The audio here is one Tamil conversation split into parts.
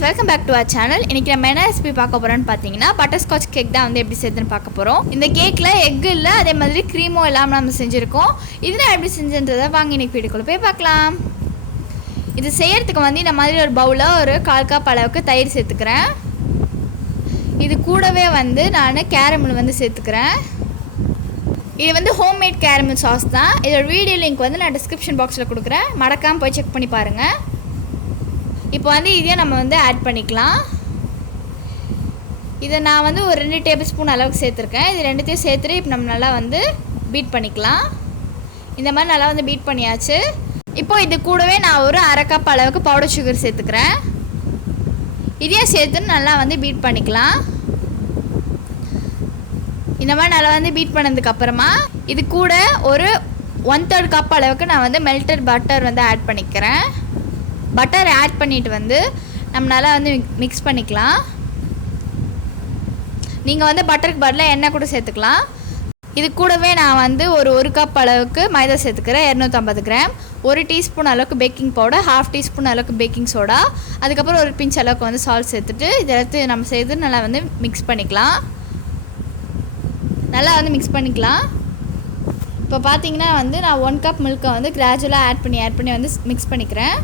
Friends, welcome back to our channel. இன்றைக்கி நம்ம என்ன ரெசிபி பார்க்க போகிறோன்னு பார்த்தீங்கன்னா பட்டர்ஸ்காட்ச் கேக் தான் வந்து எப்படி செய்யுதுன்னு பார்க்க போகிறோம். இந்த கேக்கில் எக் இல்லை, அதே மாதிரி க்ரீமும் இல்லாமல் நம்ம செஞ்சுருக்கோம். இதில் எப்படி செஞ்சுன்றதை வாங்கி இன்றைக்கி வீடியோக்குள்ளே போய் பார்க்கலாம். இது செய்யறதுக்கு வந்து இந்த மாதிரி ஒரு பவுலில் ஒரு 1/4 கப் அளவுக்கு தயிர் சேர்த்துக்கிறேன். இது கூடவே வந்து நான் கேரமல் வந்து சேர்த்துக்கிறேன். இது வந்து ஹோம்மேட் கேரமல் சாஸ் தான். இதோட வீடியோ லிங்க் வந்து நான் டிஸ்கிரிப்ஷன் பாக்ஸில் கொடுக்குறேன், மறக்காமல் போய் செக் பண்ணி பாருங்கள். இப்போ வந்து இதையும் நம்ம வந்து ஆட் பண்ணிக்கலாம். இதை நான் வந்து ஒரு 2 டேபிள் ஸ்பூன் அளவுக்கு சேர்த்துருக்கேன். இது ரெண்டுத்தையும் சேர்த்துட்டு இப்போ நம்ம நல்லா வந்து பீட் பண்ணிக்கலாம். இந்த மாதிரி நல்லா வந்து பீட் பண்ணியாச்சு. இப்போ இது கூடவே நான் ஒரு 1/2 கப் அளவுக்கு பவுடர் சுகர் சேர்த்துக்கிறேன். இதையும் சேர்த்து நல்லா வந்து பீட் பண்ணிக்கலாம். இந்த மாதிரி நல்லா வந்து பீட் பண்ணதுக்கப்புறமா இது கூட ஒரு 1/3 கப் அளவுக்கு நான் வந்து மெல்டட் பட்டர் வந்து ஆட் பண்ணிக்கிறேன். பட்டர் ஆட் பண்ணிவிட்டு வந்து நம்ம நல்லா வந்து மிக்ஸ் பண்ணிக்கலாம். நீங்கள் வந்து பட்டருக்கு பதிலாக எண்ணெய் கூட சேர்த்துக்கலாம். இது கூடவே நான் வந்து ஒரு கப் அளவுக்கு மைதா சேர்த்துக்கிறேன், 250 கிராம். 1 டீஸ்பூன் அளவுக்கு பேக்கிங் பவுடர், 1/2 டீஸ்பூன் அளவுக்கு பேக்கிங் சோடா, அதுக்கப்புறம் ஒரு பிஞ்ச் அளவுக்கு வந்து சால்ட் சேர்த்துட்டு இதை நம்ம சேர்த்து நல்லா வந்து மிக்ஸ் பண்ணிக்கலாம். நல்லா வந்து மிக்ஸ் பண்ணிக்கலாம். இப்போ பார்த்தீங்கன்னா வந்து நான் 1 கப் மில்க்கை வந்து கிராஜுவலாக ஆட் பண்ணி வந்து மிக்ஸ் பண்ணிக்கிறேன்.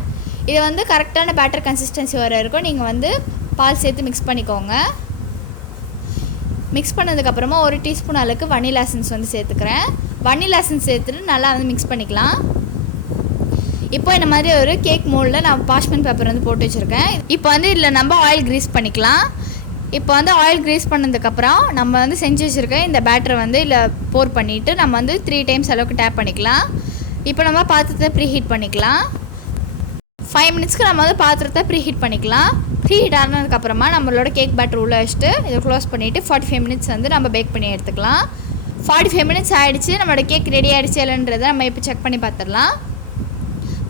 இது வந்து கரெக்டான பேட்டர் கன்சிஸ்டன்சி வர இருக்கும். நீங்கள் வந்து பால் சேர்த்து மிக்ஸ் பண்ணிக்கோங்க. மிக்ஸ் பண்ணதுக்கப்புறமா 1 டீஸ்பூன் அளவுக்கு வனிலா எசன்ஸ் வந்து சேர்த்துக்கிறேன். வனிலா எசன்ஸ் சேர்த்துட்டு நல்லா வந்து மிக்ஸ் பண்ணிக்கலாம். இப்போ இந்த மாதிரி ஒரு கேக் மோல்டில் நான் பார்ச்மெண்ட் பேப்பர் வந்து போட்டு வச்சுருக்கேன். இப்போ வந்து இதில் நம்ம ஆயில் க்ரீஸ் பண்ணிக்கலாம். இப்போ வந்து ஆயில் க்ரீஸ் பண்ணதுக்கப்புறம் நம்ம வந்து செஞ்சு வச்சுருக்க இந்த பேட்டரை வந்து இதில் போர் பண்ணிவிட்டு நம்ம வந்து 3 டைம்ஸ் அளவுக்கு டேப் பண்ணிக்கலாம். இப்போ நம்ம பாத்திரத்தை ப்ரீஹீட் பண்ணிக்கலாம். 5 மினிட்ஸ்க்கு நம்ம வந்து பாத்திரத்தை ப்ரீஹீட் பண்ணிக்கலாம். ப்ரீஹீட் ஆனதுக்கப்புறமா நம்மளோட கேக் பேட்டர் உள்ளே வச்சுட்டு இதை க்ளோஸ் பண்ணிவிட்டு 45 மினிட்ஸ் வந்து நம்ம பேக் பண்ணி எடுத்துக்கலாம். 45 மினிட்ஸ் ஆகிடுச்சு. நம்மளோட கேக் ரெடி ஆகிடுச்சு இல்லைன்றதை நம்ம இப்போ செக் பண்ணி பார்த்துடலாம்.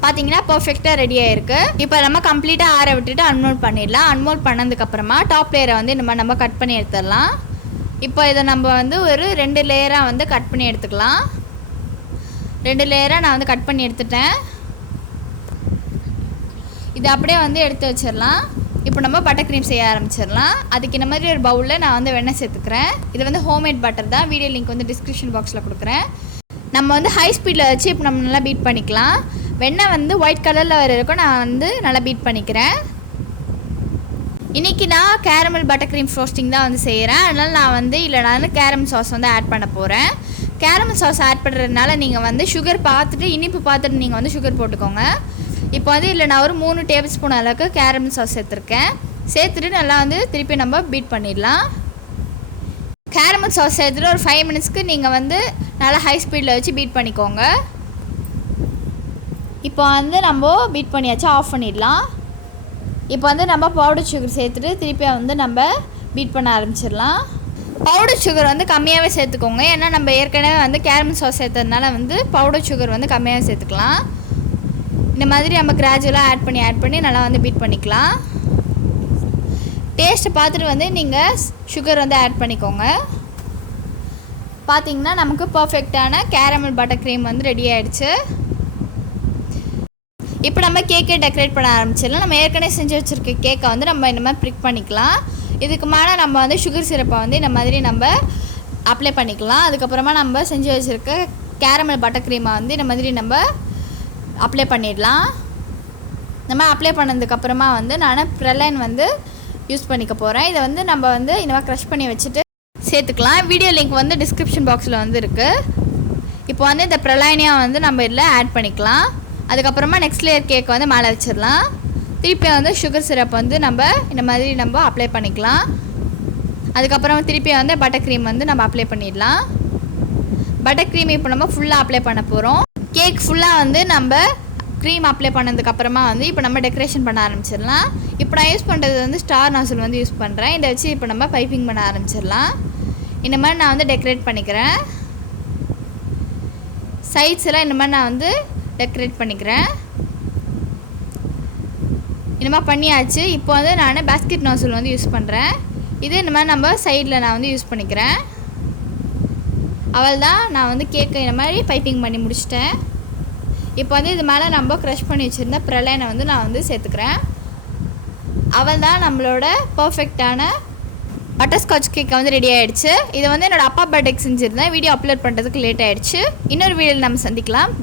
பார்த்தீங்கன்னா பர்ஃபெக்டாக ரெடி ஆகிருக்கு. இப்போ நம்ம கம்ப்ளீட்டாக ஆற விட்டுட்டு அன்மோல்ட் பண்ணிடலாம். அன்மோல்ட் பண்ணதுக்கப்புறமா டாப் லேயரை வந்து நம்ம கட் பண்ணி எடுத்துடலாம். இப்போ இதை நம்ம வந்து ஒரு 2 லேயராக வந்து கட் பண்ணி எடுத்துக்கலாம். 2 லேயராக நான் வந்து கட் பண்ணி எடுத்துட்டேன். இது அப்படியே வந்து எடுத்து வச்சிடலாம். இப்போ நம்ம பட்டர் க்ரீம் செய்ய ஆரம்பிச்சிடலாம். அதுக்கு இந்த மாதிரி ஒரு பவுலில் நான் வந்து வெண்ணெய் சேர்த்துக்கிறேன். இது வந்து ஹோம்மேட் பட்டர் தான். வீடியோ லிங்க் வந்து டிஸ்கிரிப்ஷன் பாக்ஸில் கொடுக்குறேன். நம்ம வந்து ஹை ஸ்பீடில் வச்சு இப்போ நம்ம நல்லா பீட் பண்ணிக்கலாம். வெண்ணெய் வந்து ஒயிட் கலரில் வர இருக்கும். நான் வந்து நல்லா பீட் பண்ணிக்கிறேன். இன்றைக்கி நான் கேரமல் பட்டர் க்ரீம் ஃப்ரோஸ்டிங் தான் வந்து செய்கிறேன். அதனால் நான் வந்து கேரமல் சாஸ் வந்து ஆட் பண்ண போகிறேன். கேரமல் சாஸ் ஆட் பண்ணுறதுனால நீங்கள் வந்து சுகர் பார்த்துட்டு இனிப்பு பார்த்துட்டு நீங்கள் வந்து சுகர் போட்டுக்கோங்க. இப்போ வந்து இதில் நான் ஒரு 3 டேபிள் ஸ்பூன் அளவுக்கு கேரமல் சாஸ் சேர்த்துருக்கேன். சேர்த்துட்டு நல்லா வந்து திருப்பி நம்ம பீட் பண்ணிடலாம். கேரமல் சாஸ் சேர்த்துட்டு ஒரு 5 மினிட்ஸ்க்கு நீங்கள் வந்து நல்லா ஹை ஸ்பீடில் வச்சு பீட் பண்ணிக்கோங்க. இப்போ வந்து நம்ம பீட் பண்ணியாச்சு, ஆஃப் பண்ணிடலாம். இப்போ வந்து நம்ம பவுடர் சுகர் சேர்த்துட்டு திருப்பி வந்து நம்ம பீட் பண்ண ஆரம்பிச்சிடலாம். பவுடர் சுகர் வந்து கம்மியாகவே சேர்த்துக்கோங்க. ஏன்னா நம்ம ஏற்கனவே வந்து கேரமல் சாஸ் சேர்த்ததுனால வந்து பவுடர் சுகர் வந்து கம்மியாகவே சேர்த்துக்கலாம். இந்த மாதிரி நம்ம கிராஜுவலாக ஆட் பண்ணி நல்லா வந்து பீட் பண்ணிக்கலாம். டேஸ்ட்டை பார்த்துட்டு வந்து நீங்கள் சுகர் வந்து ஆட் பண்ணிக்கோங்க. பார்த்திங்கன்னா நமக்கு பர்ஃபெக்டான கேரமல் பட்டர் க்ரீம் வந்து ரெடி ஆகிடுச்சு. இப்போ நம்ம கேக்கை டெக்கரேட் பண்ண ஆரம்பிச்சிடலாம். நம்ம ஏற்கனவே செஞ்சு வச்சுருக்க கேக்கை வந்து நம்ம இந்த மாதிரி ப்ரிக் பண்ணிக்கலாம். இதுக்கு மேலே நம்ம வந்து சுகர் சிரப்பை வந்து இந்த மாதிரி நம்ம அப்ளை பண்ணிக்கலாம். அதுக்கப்புறமா நம்ம செஞ்சு வச்சுருக்க கேரமல் பட்டர் க்ரீமை வந்து இந்த மாதிரி நம்ம அப்ளை பண்ணிடலாம். நம்ம அப்ளை பண்ணதுக்கப்புறமா வந்து நான் ப்ரெலைன் வந்து யூஸ் பண்ணிக்க போகிறேன். இதை வந்து நம்ம வந்து இந்த மாதிரி க்ரஷ் பண்ணி வச்சுட்டு சேர்த்துக்கலாம். வீடியோ லிங்க் வந்து டிஸ்கிரிப்ஷன் பாக்ஸில் வந்து இருக்குது. இப்போ வந்து இந்த ப்ரெலைனையாக வந்து நம்ம இதில் ஆட் பண்ணிக்கலாம். அதுக்கப்புறமா நெக்ஸ்ட் லேயர் கேக் வந்து மேலே வச்சிடலாம். திருப்பி வந்து சுகர் சிரப் வந்து நம்ம இந்த மாதிரி நம்ம அப்ளை பண்ணிக்கலாம். அதுக்கப்புறம் திருப்பி வந்து பட்டர் க்ரீம் வந்து நம்ம அப்ளை பண்ணிடலாம். பட்டர் க்ரீம் இப்போ நம்ம ஃபுல்லாக அப்ளை பண்ண போகிறோம். கேக் ஃபுல்லாக வந்து நம்ம க்ரீம் அப்ளை பண்ணதுக்கப்புறமா வந்து இப்போ நம்ம டெக்கரேஷன் பண்ண ஆரம்பிச்சிடலாம். இப்போ நான் யூஸ் பண்ணுறது வந்து ஸ்டார் நாசில் வந்து யூஸ் பண்ணுறேன். இதை வச்சு இப்போ நம்ம பைப்பிங் பண்ண ஆரம்பிச்சிடலாம். இந்த மாதிரி நான் வந்து டெக்கரேட் பண்ணிக்கிறேன். சைட்ஸ் எல்லாம் இந்த மாதிரி நான் வந்து டெக்கரேட் பண்ணிக்கிறேன். இந்த மாதிரி பண்ணியாச்சு. இப்போ வந்து நான் பேஸ்கெட் நாசில் வந்து யூஸ் பண்ணுறேன். இது இந்த மாதிரி நம்ம சைடில் நான் வந்து யூஸ் பண்ணிக்கிறேன். அவள் தான் நான் வந்து கேக்கை இந்த மாதிரி பைப்பிங் பண்ணி முடிச்சிட்டேன். இப்போ வந்து இது மேலே நம்ம க்ரஷ் பண்ணி வச்சுருந்த ப்ரலைனை வந்து நான் வந்து சேர்த்துக்கிறேன். அவள் தான் நம்மளோட பர்ஃபெக்டான பட்டர்ஸ்காட்ச் கேக்கை வந்து ரெடி ஆகிடுச்சு. இதை வந்து என்னோடய அப்பா பர்த்டேக்கு செஞ்சுருந்தேன். வீடியோ அப்லோட் பண்ணுறதுக்கு லேட் ஆகிடுச்சு. இன்னொரு வீடியோவில் நம்ம சந்திக்கலாம்.